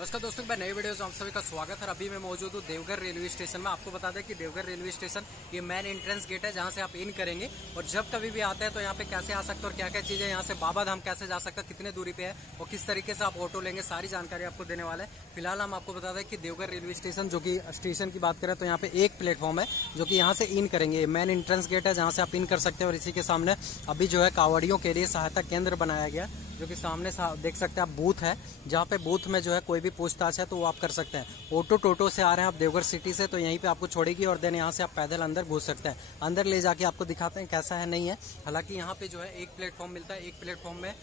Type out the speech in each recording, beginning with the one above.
नमस्कार दोस्तों, मैं नई वीडियो से आप सभी का स्वागत है। अभी मैं मौजूद हूँ देवघर रेलवे स्टेशन में। आपको बता दें कि देवघर रेलवे स्टेशन ये मेन एंट्रेंस गेट है जहाँ से आप इन करेंगे और जब कभी भी आते हैं तो यहाँ पे कैसे आ सकते हैं और क्या क्या चीजें यहाँ से बाबा धाम कैसे जा सकते हैं, कितने दूरी पे है और किस तरीके से आप ऑटो लेंगे, सारी जानकारी आपको देने वाला है। फिलहाल हम आपको बता दें कि देवघर रेलवे स्टेशन, जो कि स्टेशन की बात करें तो यहाँ पे एक प्लेटफॉर्म है जो कि यहाँ से इन करेंगे। मेन एंट्रेंस गेट है जहाँ से आप इन कर सकते हैं और इसी के सामने अभी जो है कांवड़ियों के लिए सहायता केंद्र बनाया गया, जो कि सामने देख सकते हैं आप बूथ है, जहाँ पे बूथ में जो है कोई भी पूछताछ है तो वो आप कर सकते हैं। ऑटो टोटो से आ रहे हैं आप देवघर सिटी से तो यहीं पे आपको छोड़ेगी और देन यहाँ से आप पैदल अंदर घुस सकते हैं। अंदर ले जाके आपको दिखाते हैं कैसा है नहीं है। हालांकि यहाँ पे जो है एक प्लेटफॉर्म मिलता है, एक प्लेटफॉर्म में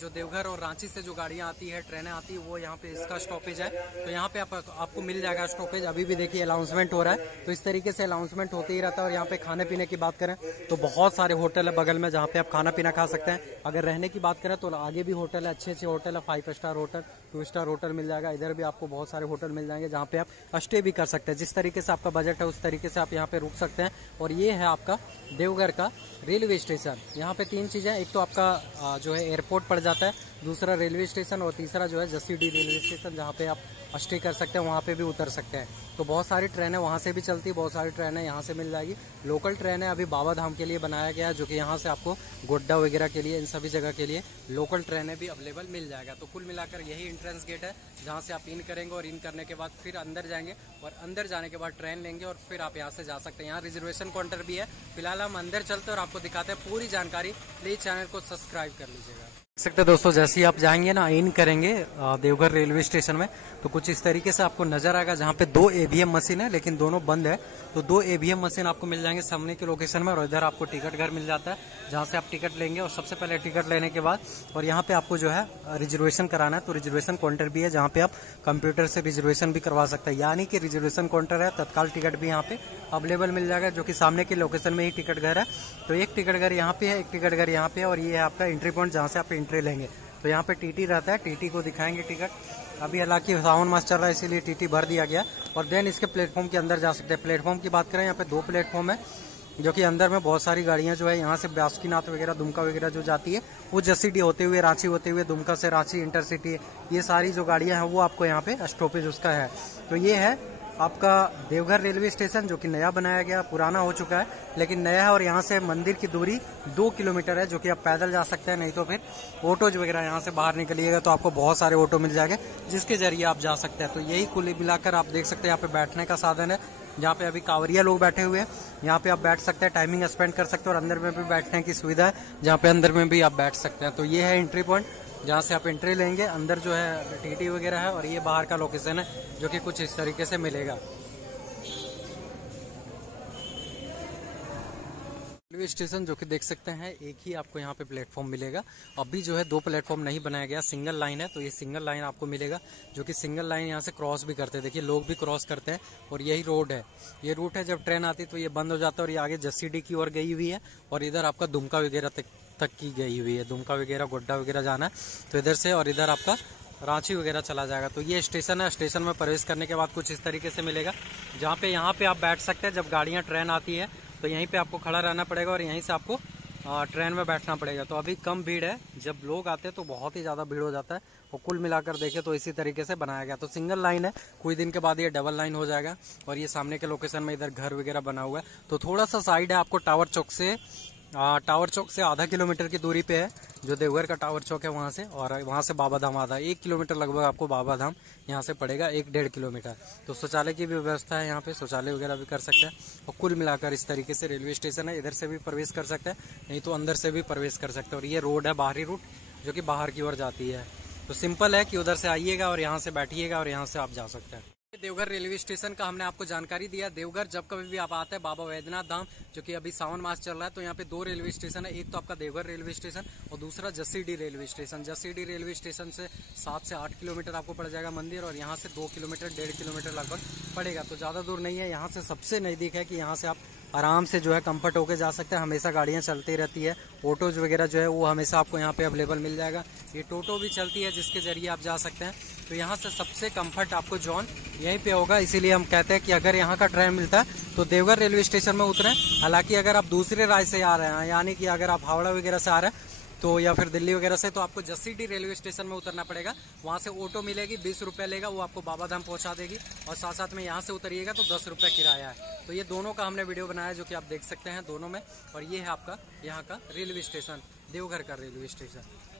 जो देवघर और रांची से जो गाड़ियाँ आती है, ट्रेनें आती है, वो यहाँ पे इसका स्टॉपेज है। तो यहाँ पे आपको मिल जाएगा स्टॉपेज। अभी भी देखिए अनाउंसमेंट हो रहा है, तो इस तरीके से अनाउंसमेंट होते ही रहता है। और यहाँ पे खाने पीने की बात करें तो बहुत सारे होटल है बगल में जहाँ पे आप खाना पीना खा सकते हैं। अगर रहने की बात करें तो आगे भी होटल है, अच्छे होटल है, 5 स्टार होटल, 2 स्टार होटल मिल जाएगा। इधर भी आपको बहुत सारे होटल मिल जाएंगे जहाँ पे आप स्टे भी कर सकते हैं। जिस तरीके से आपका बजट है उस तरीके से आप यहाँ पे रुक सकते हैं। और ये है आपका देवघर का रेलवे स्टेशन। यहाँ पे 3 चीजें, एक तो आपका जो है एयरपोर्ट पड़ जाता है, दूसरा रेलवे स्टेशन और तीसरा जो है जसीडीह रेलवे स्टेशन, जहाँ पे आप स्टे कर सकते हैं, वहाँ पे भी उतर सकते हैं। तो बहुत सारी ट्रेनें वहाँ से भी चलती है, बहुत सारी ट्रेनें यहाँ से मिल जाएगी। लोकल ट्रेनें अभी बाबा धाम के लिए बनाया गया है, जो कि यहाँ से आपको गोड्डा वगैरह के लिए, इन सभी जगह के लिए लोकल ट्रेनें भी अवेलेबल मिल जाएगा। तो कुल मिलाकर यही एंट्रेंस गेट है जहाँ से आप इन करेंगे और इन करने के बाद फिर अंदर जाएंगे और अंदर जाने के बाद ट्रेन लेंगे और फिर आप यहाँ से जा सकते हैं। यहाँ रिजर्वेशन काउंटर भी है। फिलहाल हम अंदर चलते हैं और आपको दिखाते हैं पूरी जानकारी। प्लीज चैनल को सब्सक्राइब कर लीजिएगा। देख सकते हैं दोस्तों, जैसे ही आप जाएंगे ना, इन करेंगे देवघर रेलवे स्टेशन में, तो कुछ इस तरीके से आपको नजर आएगा। जहाँ पे 2 ईवीएम मशीन है लेकिन दोनों बंद है, तो 2 ईवीएम मशीन आपको मिल जाएंगे सामने के लोकेशन में। और इधर आपको टिकट घर मिल जाता है जहाँ से आप टिकट लेंगे। और सबसे पहले टिकट लेने के बाद और यहाँ पे आपको जो है रिजर्वेशन कराना है, तो रिजर्वेशन काउंटर भी है जहाँ पे आप कंप्यूटर से रिजर्वेशन भी करवा सकते हैं। यानी कि रिजर्वेशन काउंटर है, तत्काल टिकट भी यहाँ पे अवेलेबल मिल जाएगा, जो कि सामने के लोकेशन में ही टिकट घर है। तो एक टिकट घर यहाँ पे है, एक टिकट घर यहाँ पे है और ये है आपका एंट्री पॉइंट जहाँ से आप एंट्री लेंगे। तो यहाँ पे टीटी रहता है, टीटी को दिखाएंगे टिकट। अभी हालांकि सावन मास चल रहा है इसीलिए टीटी भर दिया गया और देन इसके प्लेटफॉर्म के अंदर जा सकते हैं। प्लेटफॉर्म की बात करें, यहाँ पे 2 प्लेटफॉर्म है, जो कि अंदर में बहुत सारी गाड़ियां जो है यहाँ से बासुकीनाथ वगैरह, दुमका वगैरह जो जाती है, वो जसीडीह होते हुए, रांची होते हुए, दुमका से रांची इंटरसिटी, ये सारी जो गाड़ियां हैं वो आपको यहाँ पे स्टॉपेज उसका है। तो ये है आपका देवघर रेलवे स्टेशन, जो कि नया बनाया गया, पुराना हो चुका है लेकिन नया है। और यहाँ से मंदिर की दूरी 2 किलोमीटर है, जो कि आप पैदल जा सकते हैं, नहीं तो फिर ऑटोज वगैरह यहाँ से बाहर निकलिएगा तो आपको बहुत सारे ऑटो मिल जाएंगे जिसके जरिए आप जा सकते हैं। तो यही कुल मिलाकर आप देख सकते हैं यहाँ पे बैठने का साधन है, जहाँ पे अभी कांवरिया लोग बैठे हुए हैं। यहाँ पे आप बैठ सकते हैं, टाइमिंग स्पेंड कर सकते हैं और अंदर में भी बैठने की सुविधा है, जहाँ पे अंदर में भी आप बैठ सकते हैं। तो ये है एंट्री पॉइंट जहाँ से आप एंट्री लेंगे। अंदर जो है टीटी वगैरह है और ये बाहर का लोकेशन है, जो कि कुछ इस तरीके से मिलेगा। रेलवे स्टेशन जो कि देख सकते हैं एक ही आपको यहाँ पे प्लेटफॉर्म मिलेगा। अभी जो है 2 प्लेटफॉर्म नहीं बनाया गया, सिंगल लाइन है, तो ये सिंगल लाइन आपको मिलेगा, जो कि सिंगल लाइन यहाँ से क्रॉस भी करते हैं। देखिए लोग भी क्रॉस करते हैं और यही रोड है, ये रूट है। जब ट्रेन आती है तो ये बंद हो जाता है और ये आगे जसीडीह की ओर गई हुई है और इधर आपका दुमका वगैरह तक की गई हुई है, दुमका वगैरह, गोड्डा वगैरह जाना है तो इधर से, और इधर आपका रांची वगैरह चला जाएगा। तो ये स्टेशन है। स्टेशन में प्रवेश करने के बाद कुछ इस तरीके से मिलेगा, जहाँ पे यहाँ पे आप बैठ सकते हैं। जब गाड़ियाँ, ट्रेन आती है तो यहीं पे आपको खड़ा रहना पड़ेगा और यहीं से आपको ट्रेन में बैठना पड़ेगा। तो अभी कम भीड़ है, जब लोग आते हैं तो बहुत ही ज़्यादा भीड़ हो जाता है। और कुल मिलाकर देखें तो इसी तरीके से बनाया गया। तो सिंगल लाइन है, कुछ दिन के बाद ये डबल लाइन हो जाएगा। और ये सामने के लोकेशन में इधर घर वगैरह बना हुआ है। तो थोड़ा सा साइड है आपको टावर चौक से आधा किलोमीटर की दूरी पे है, जो देवघर का टावर चौक है वहाँ से, और वहाँ से बाबा धाम आधा 1 किलोमीटर लगभग आपको बाबा धाम यहाँ से पड़ेगा, 1-1.5 किलोमीटर। तो शौचालय की भी व्यवस्था है यहाँ पे, शौचालय वगैरह भी कर सकते हैं। और कुल मिलाकर इस तरीके से रेलवे स्टेशन है। इधर से भी प्रवेश कर सकते हैं, नहीं तो अंदर से भी प्रवेश कर सकते हैं। और ये रोड है बाहरी रूट, जो कि बाहर की ओर जाती है। तो सिंपल है कि उधर से आइएगा और यहाँ से बैठिएगा और यहाँ से आप जा सकते हैं। देवघर रेलवे स्टेशन का हमने आपको जानकारी दिया। देवघर जब कभी भी आप आते हैं, बाबा वैद्यनाथ धाम, जो कि अभी सावन मास चल रहा है, तो यहाँ पे 2 रेलवे स्टेशन है। एक तो आपका देवघर रेलवे स्टेशन और दूसरा Jasidih railway station. Jasidih railway station से 7 से 8 किलोमीटर आपको पड़ जाएगा मंदिर, और यहाँ से 2 किलोमीटर, 1.5 किलोमीटर लगभग पड़ेगा। तो ज्यादा दूर नहीं है, यहाँ से सबसे नजदीक है कि यहाँ से आप आराम से जो है कंफर्ट होके जा सकते हैं। हमेशा गाड़ियाँ चलती रहती है, ऑटोज वगैरह जो है वो हमेशा आपको यहाँ पे अवेलेबल मिल जाएगा। ये टोटो भी चलती है जिसके जरिए आप जा सकते हैं। तो यहाँ से सबसे कंफर्ट आपको जोन यहीं पे होगा, इसीलिए हम कहते हैं कि अगर यहाँ का ट्रेन मिलता है तो देवघर रेलवे स्टेशन में उतरें। हालांकि अगर आप दूसरे राज्य से आ रहे हैं, यानी कि अगर आप हावड़ा वगैरह से आ रहे हैं तो या फिर दिल्ली वगैरह से, तो आपको जसीडीह रेलवे स्टेशन में उतरना पड़ेगा। वहाँ से ऑटो मिलेगी, 20 रुपये लेगा, वो आपको बाबा धाम पहुँचा देगी। और साथ साथ में यहाँ से उतरिएगा तो 10 रुपये किराया है। तो ये दोनों का हमने वीडियो बनाया जो कि आप देख सकते हैं दोनों में। और ये है आपका यहाँ का रेलवे स्टेशन, देवघर का रेलवे स्टेशन।